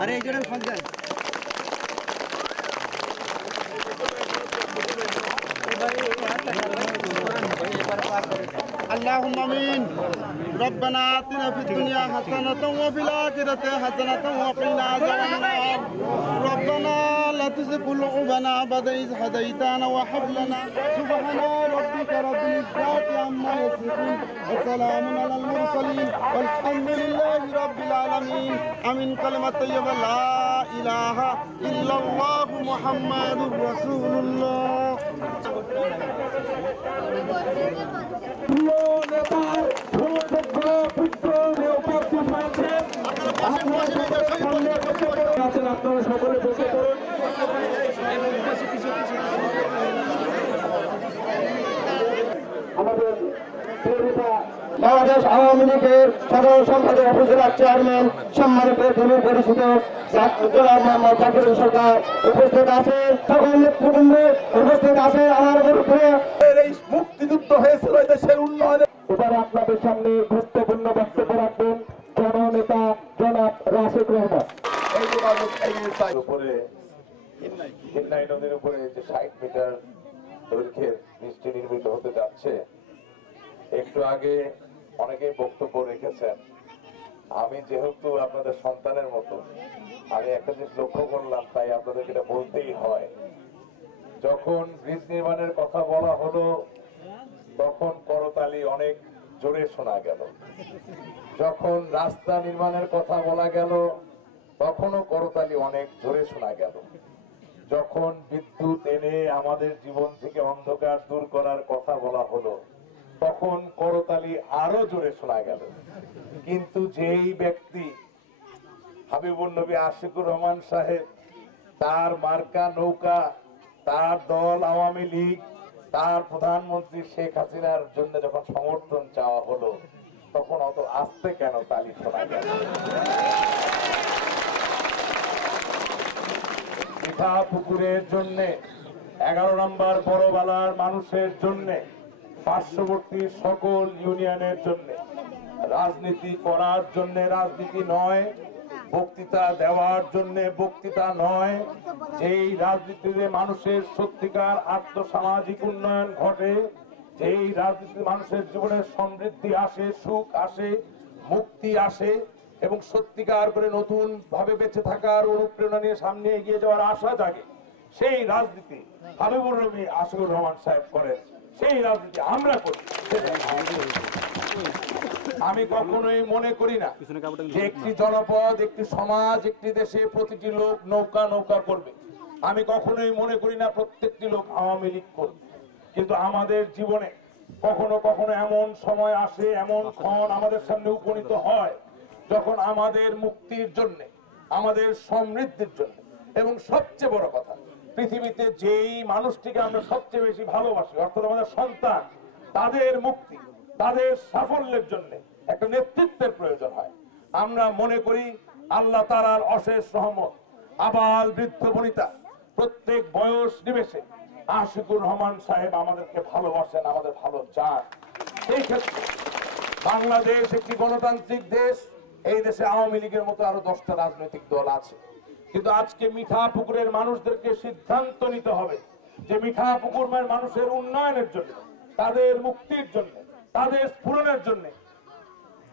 আরে এই জন্য ফোন দেন। اللهم امين. ربنا آتنا في الدنيا حسنة وفي الآخرة حسنة وقنا عذاب النار. ربنا لا تزغ قلوبنا بعد إذ هديتنا وهب لنا سبحان ربك رب العزة عما يصفون وسلام على المرسلين والحمد لله رب العالمين. آمين. كلمة طيبة لا إله إلا الله محمد رسول الله. বাংলাদেশ আওয়ামী লীগের সাধারণ সম্পাদক উপজেলা চেয়ারম্যান সম্মানিত তিনি পরিচিত জনাব মোহাম্মদ জাকির সরকার উপস্থিত আছে, সকল নেতৃবৃন্দ উপস্থিত আছে। আমার এই মুক্তিযুদ্ধ হয়েছিল দেশের উন্নয়নে। এবার আপনাদের সামনে গুরুত্বপূর্ণ বক্তব্য রাখবেন জননেতা জনাব রাশেদ রহমান। এই যোগাযোগ উপরে হিন্নাই নদীর উপরে যে 60 মিটার দৈর্ঘ্যের বৃষ্টি নির্মিত হতে যাচ্ছে, একটু আগে অনেকেই বক্তব্য রেখেছেন। আমি যেহেতু আপনাদের সন্তানের মতো, আমি একটা জিনিস লক্ষ্য করলাম, তাই আপনাদের এটা বলতেই হয়। যখন ব্রিজ নির্মাণের কথা বলা হলো তখন করতালি অনেক জোরে শোনা গেল, যখন রাস্তা নির্মাণের কথা বলা গেল তখনও করতালি অনেক জোরে শোনা গেল, যখন বিদ্যুৎ এনে আমাদের জীবন থেকে অন্ধকার দূর করার কথা বলা হলো তখন করতালি আরো জোরে শোনা গেল। কিন্তু যেই ব্যক্তি হাবিবুর নবী আশিকুর রহমান সাহেব, তার মার্কা নৌকা, তার দল আওয়ামী লীগ, তার প্রধানমন্ত্রী শেখ হাসিনার জন্য যখন সমর্থন চাওয়া হলো তখন অত আস্তে কেন তালি শোনা গেল? পুকুরের জন্য 11 নম্বর বড়বালার মানুষের জন্য, পার্শ্ববর্তী সকল ইউনিয়নের জন্য রাজনীতি করার জন্য রাজনীতি নয়, বক্তৃতা দেওয়ার জন্য বক্তৃতা নয়, যেই রাজনীতিতে মানুষের সত্যিকার আর্থসামাজিক উন্নয়ন ঘটে, যেই রাজনীতিতে মানুষের জীবনে সমৃদ্ধি আসে, সুখ আসে, মুক্তি আসে এবং সত্যিকার করে নতুন ভাবে বেঁচে থাকার অনুপ্রেরণা নিয়ে সামনে এগিয়ে যাওয়ার আশা জাগে, সেই রাজনীতি হাবিবুর নবী আশিকুর রহমান সাহেব করেন, সেই রাজনীতি আমরা করি। আমি কখনোই মনে করি না যে একটি জনপদ, একটি সমাজ, একটি দেশে প্রতিটি লোক নৌকা নৌকা করবে। আমি কখনোই মনে করি না প্রত্যেকটি লোক আওয়ামী লীগ করবে। কিন্তু আমাদের জীবনে কখনো কখনো এমন সময় আসে, এমন ক্ষণ আমাদের সামনে উপনীত হয় যখন আমাদের মুক্তির জন্য, আমাদের সমৃদ্ধির জন্য এবং সবচেয়ে বড় কথা, পৃথিবীতে যেই মানুষটিকে আমরা সবচেয়ে বেশি ভালোবাসি, অর্থাৎ আমাদের সন্তান, তাদের মুক্তি, তাদের সাফল্যের জন্য একটা নেতৃত্বের প্রয়োজন হয়। আমরা মনে করি আল্লাহ তাআলার অশেষ রহমত, আবাল বৃদ্ধ বনিতা প্রত্যেক বয়স নিবেশে আশিকুর রহমান সাহেব আমাদেরকে ভালোবাসেন, আমাদের ভালো চান। এই ক্ষেত্রে বাংলাদেশ একটি গণতান্ত্রিক দেশ, এই দেশে আওয়ামী লীগের মতো আরো 10টা রাজনৈতিক দল আছে। কিন্তু আজকে মিঠাপুকুরের মানুষদেরকে সিদ্ধান্ত নিতে হবে যে মিঠাপুকুরের মানুষের উন্নয়নের জন্য, তাদের মুক্তির জন্য, তাদের স্ফুরণের জন্য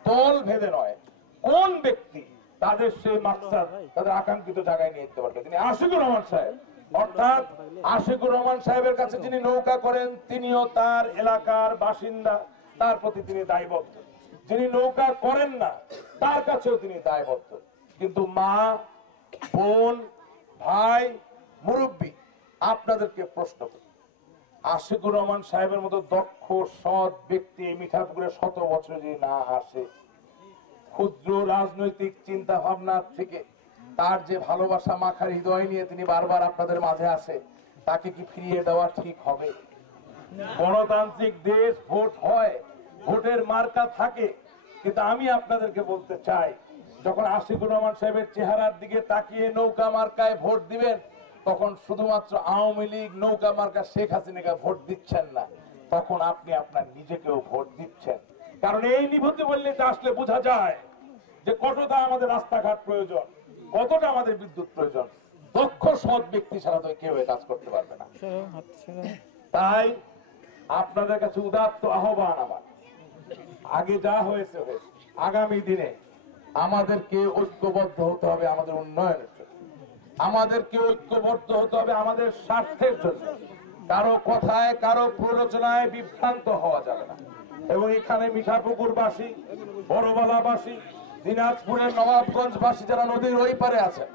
দল ভেদে নয়, কোন ব্যক্তি তাদের সেই মাকসাদ, তাদের আকাঙ্ক্ষিত জায়গায় নিয়ে যেতে পারবে। তিনি আশিকুর রহমান সাহেব, অর্থাৎ আশিকুর রহমান সাহেবের কাছে যিনি নৌকা করেন তিনিও তার এলাকার বাসিন্দা, তার প্রতি তিনি দায়বদ্ধ। যিনি নৌকা করেন না তার কাছেও তিনি দায়বদ্ধ। কিন্তু মা, বোন, ভাই, মুরব্বী, আপনাদেরকে প্রশ্ন করি, আশিকুর রহমান সাহেবের মতো দক্ষ সৎ ব্যক্তি মিঠাপুকুরে 100 বছর যদি না আসে, ক্ষুদ্র রাজনৈতিক চিন্তা ভাবনা থেকে তার যে ভালোবাসা মাখার হৃদয় নিয়ে তিনি বারবার আপনাদের মাঝে আসে, তাকে কি ফিরিয়ে দেওয়া ঠিক হবে? গণতান্ত্রিক দেশ, ভোট হয়, ভোটের মার্কা থাকে, কিন্তু আমি আপনাদেরকে বলতে চাই, যখন আশিকুর রহমান সাহেবের চেহারার দিকে তাকিয়ে নৌকা মার্কায় ভোট দিবেন তখন শুধুমাত্র আওয়ামী লীগ নৌকা মার্কা শেখ হাসিনাকে ভোট দিচ্ছেন না, তখন আপনি আপনার নিজেকেও ভোট দিচ্ছেন। কারণ এই নিভৃত পল্লীতে আসলে বোঝা যায় যে কতটা আমাদের রাস্তাঘাট প্রয়োজন, কতটা আমাদের বিদ্যুৎ প্রয়োজন। দক্ষ সৎ ব্যক্তি ছাড়া তো কেউ কাজ করতে পারবে না। তাই আপনাদের কাছে উদাত্ত আহ্বান আমার, আগে যা হয়েছে হয়েছে, আগামী দিনে আমাদেরকে ঐক্যবদ্ধ হতে হবে আমাদের উন্নয়নের জন্য, আমাদেরকে ঐক্যবদ্ধ হতে হবে আমাদের স্বার্থের জন্য। কারো কথায় কারো প্ররোচনায় বিভ্রান্ত হওয়া যাবে না। এবং এখানে মিঠাপুকুরবাসী, বড়বালাবাসী, দিনাজপুরের নবাবগঞ্জবাসী যারা নদীর ওই পারে আছেন,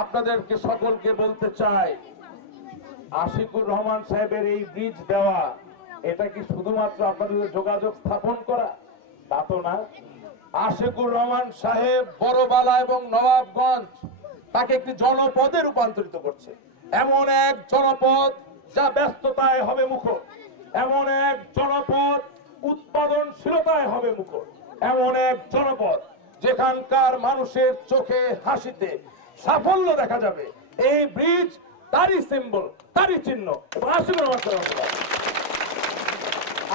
আপনাদেরকে সকলকে বলতে চাই, আশিকুর রহমান সাহেবের এই ব্রিজ দেওয়া, এটা কি শুধুমাত্র আপনাদের যোগাযোগ স্থাপন করা? তা তো না। আশিকুর রহমান সাহেব বড়বালা এবং নবাবগঞ্জ তাকে একটি জনপদে রূপান্তরিত করছে। এমন এক জনপদ যা ব্যস্ততায় হবে মুখর, এমন এক জনপদ উৎপাদনশীলতায় হবে মুখর, এমন এক জনপদ যেখানকার মানুষের চোখে হাসিতে সাফল্য দেখা যাবে। এই ব্রিজ তারই সিম্বল, তারই চিহ্ন।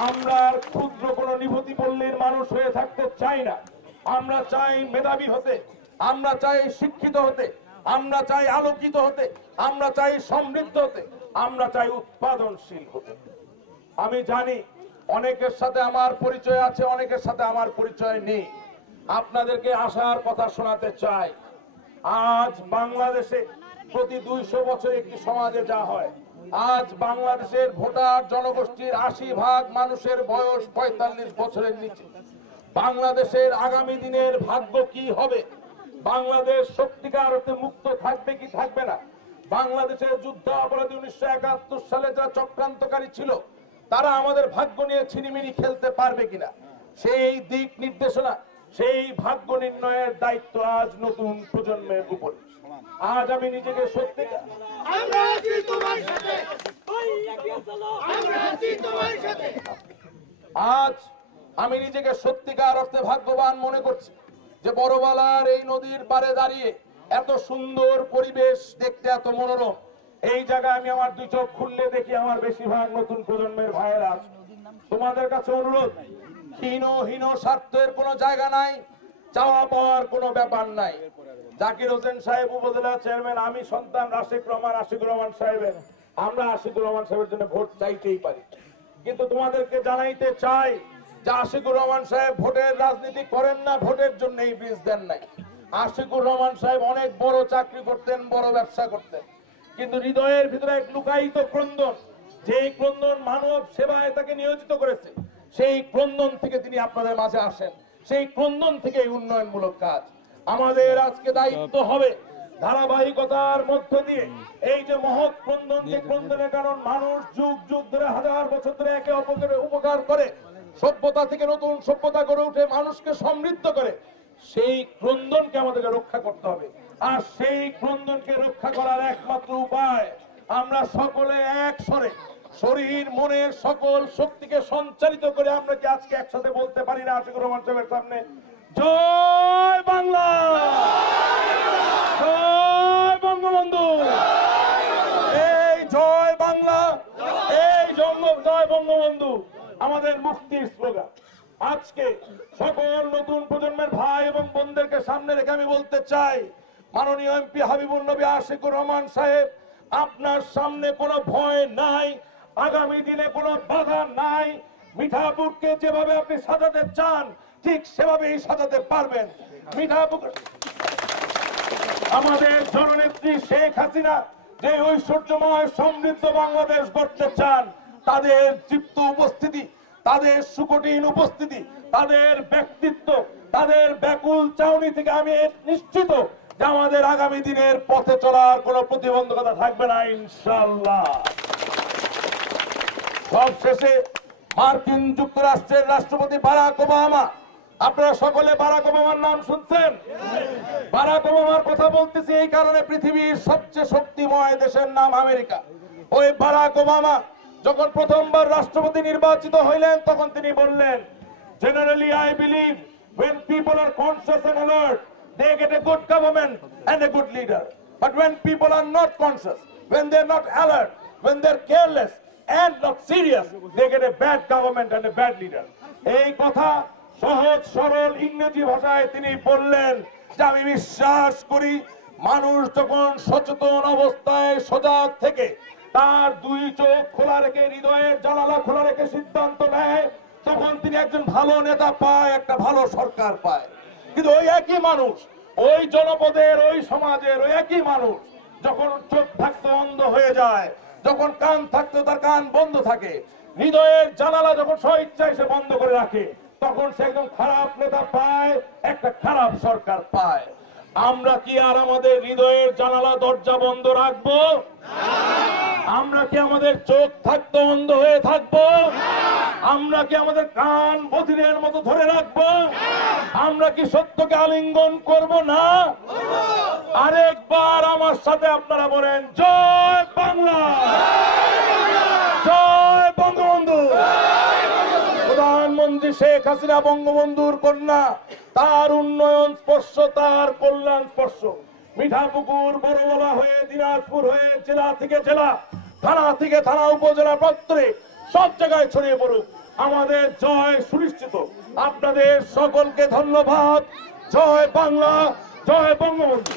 আমরা ক্ষুদ্র কোন নিভৃত পল্লীর মানুষ হয়ে থাকতে চাই না। আমরা চাই মেধাবী হতে, আমরা চাই শিক্ষিত হতে, আমরা চাই আলোকিত হতে, আমরা চাই সমৃদ্ধ হতে, আমরা চাই উৎপাদনশীল হতে। আমি জানি অনেকের সাথে আমার পরিচয় আছে, অনেকের সাথে আমার পরিচয় নেই। আপনাদেরকে আশার কথা শোনাতে চাই। আজ বাংলাদেশে প্রতি 200 বছরে একটি সমাজে যা হয়, আজ বাংলাদেশের ভোটার জনগোষ্ঠীর 80% মানুষের বয়স 45 বছরের নিচে। বাংলাদেশের আগামী দিনের ভাগ্য কি হবে? বাংলাদেশ সত্যিকার অর্থে মুক্ত থাকবে কি থাকবে না? বাংলাদেশের যুদ্ধ অপরাধী 1971 সালে যারা চক্রান্তকারী ছিল, তারা আমাদের ভাগ্য নিয়ে ছিনিমিনি খেলতে পারবে কিনা, সেই দিক নির্দেশনা, সেই ভাগ্য নির্ণয়ের দায়িত্ব আজ নতুন প্রজন্মের উপরে। আজ আমি নিজেকে সত্যিকার অর্থে ভাগ্যবান মনে করছি যে বড়বালার এই নদীর পাড়ে দাঁড়িয়ে এত সুন্দর পরিবেশ দেখতে, এত মনোরম। এই জায়গায় আমি আমার 2 চোখ খুললে দেখি আমার বেশিরভাগ নতুন প্রজন্মের ভাইয়েরা আছে। তোমাদের কাছে অনুরোধ, হীন স্বার্থের কোনো জায়গা নাই, চাওয়া পাওয়ার কোনো ব্যাপার নাই। জাকির হোসেন সাহেব উপজেলা চেয়ারম্যান, আমি সন্তান আশিকুর রহমান সাহেবের। আমরা আশিকুর রহমান সাহেবের জন্য ভোট চাইতেই পারি, কিন্তু তোমাদেরকে জানাইতে চাই যে আশিকুর রহমান সাহেব ভোটের রাজনীতি করেন না, ভোটের জন্য এই ব্রিজ দেন নাই। আশিকুর রহমান সাহেব অনেক বড় চাকরি করতেন, বড় ব্যবসা করতেন, কিন্তু হৃদয়ের ভিতরে এক লুকায়িত ক্রন্দন, যেই ক্রন্দন মানব সেবায় তাকে নিয়োজিত করেছে, সেই ক্রন্দন থেকে তিনি আপনাদের মাঝে আসেন, সেই ক্রন্দন থেকে এই উন্নয়নমূলক কাজ। আমাদের আজকে দায়িত্ব হবে ধারাবাহিকতার মধ্য দিয়ে এই যে মহৎ ক্রন্দন, যে ক্রন্দনের কারণ মানুষ যুগ যুগ ধরে, হাজার বছর ধরে একে অপরের উপকার করে, সভ্যতা থেকে নতুন সভ্যতা গড়ে উঠে মানুষকে সমৃদ্ধ করে, সেই ক্রন্দনকে আমাদেরকে রক্ষা করতে হবে। আর সেই ক্রন্দনকে রক্ষা করার একমাত্র উপায়, আমরা সকলে এক স্বরে শরীর মনের সকল শক্তিকে সঞ্চালিত করে আমরা কি আজকে একসাথে বলতে পারি না আশিকুর রহমান সাহেবের সামনে, জয় বাংলা, জয় বঙ্গবন্ধু, এই জয় বাংলা, এই জয় বঙ্গবন্ধু আমাদের মুক্তির স্লোগান। আজকে সকল নতুন প্রজন্মের ভাই এবং বোনদেরকে সামনে রেখে আমি বলতে চাই, মাননীয় এমপি হাবিবুর নবী আশিকুর রহমান সাহেব, আপনার সামনে কোনো ভয় নাই, আগামী দিনে কোনো বাধা নাই। মিঠাপুরকে যেভাবে আপনি সাজাতে চান ঠিক সেভাবেই সাজাতে পারবেন। মিঠাপুর আমাদের জননেত্রী শেখ হাসিনা যে ঐশ্বর্যময় সমৃদ্ধ বাংলাদেশ গড়তে চান, তাদের দীপ্ত উপস্থিতি, তাদের সুকঠিন উপস্থিতি, তাদের ব্যক্তিত্ব, তাদের ব্যাকুল চাউনি থেকে আমি নিশ্চিত যে আমাদের আগামী দিনের পথে চলার কোনো প্রতিবন্ধকতা থাকবে না ইনশাআল্লাহ। সবশেষে মার্কিন যুক্তরাষ্ট্রের রাষ্ট্রপতি বারাক ওবামা, আপনারা সকলে বারাক ওবামার নাম শুনছেন। বারাক ওবামার কথা বলতেছি এই কারণে, পৃথিবীর সবচেয়ে শক্তিময় দেশের নাম আমেরিকা। ওই বারাক ওবামা যখন প্রথমবার রাষ্ট্রপতি নির্বাচিত হইলেন, তখন তিনি বললেন, generally I believe when people are conscious and alert they get a good government and a good leader, but when people are not conscious, when they're not alert, when they're careless and not serious, they get a bad government and a bad leader. এই কথা সহজ সরল ইংরেজি ভাষায় তিনি বললেন যে আমি বিশ্বাস করি মানুষ যখন সচেতন অবস্থায় সজাগ থেকে তার দুই চোখ খোলা রেখে হৃদয়ের জানালা খোলা রেখে সিদ্ধান্ত নেয় তখন তিনি একজন ভালো নেতা পায়, একটা ভালো সরকার পায়। কিন্তু ওই একই মানুষ, ওই জনপদের, ওই সমাজের ওই একই মানুষ যখন চোখ থাকতে অন্ধ হয়ে যায়, যখন কান থাকতে তার কান বন্ধ থাকে, হৃদয়ের জানালা যখন স্বইচ্ছায় সে বন্ধ করে রাখে, তখন সে একদম খারাপ নেতা পায়, একটা খারাপ সরকার পায়। আমরা কি আর আমাদের হৃদয়ের জানালা দরজা বন্ধ রাখবো? আমরা কি আমাদের চোখ থাকতে অন্ধ হয়ে থাকবো? আমরা কি আমাদের কান বধিরের মতো ধরে রাখবো? আমরা কি সত্যকে আলিঙ্গন করব না? আরেকবার আমার সাথে আপনারা বলেন, জয় বাংলা, জয় বঙ্গবন্ধু। প্রধানমন্ত্রী শেখ হাসিনা বঙ্গবন্ধুর কন্যা, তার উন্নয়ন স্পর্শ, তার কল্যাণ স্পর্শ। মিঠাপুকুর, বড়বলা হয়ে দিনাজপুর হয়ে জেলা থেকে জেলা, থানা থেকে থানা, উপজেলা প্রান্তরে সব জায়গায় ছড়িয়ে পড়ুক। আমাদের জয় সুনিশ্চিত। আপনাদের সকলকে ধন্যবাদ। জয় বাংলা, জয় বঙ্গবন্ধু।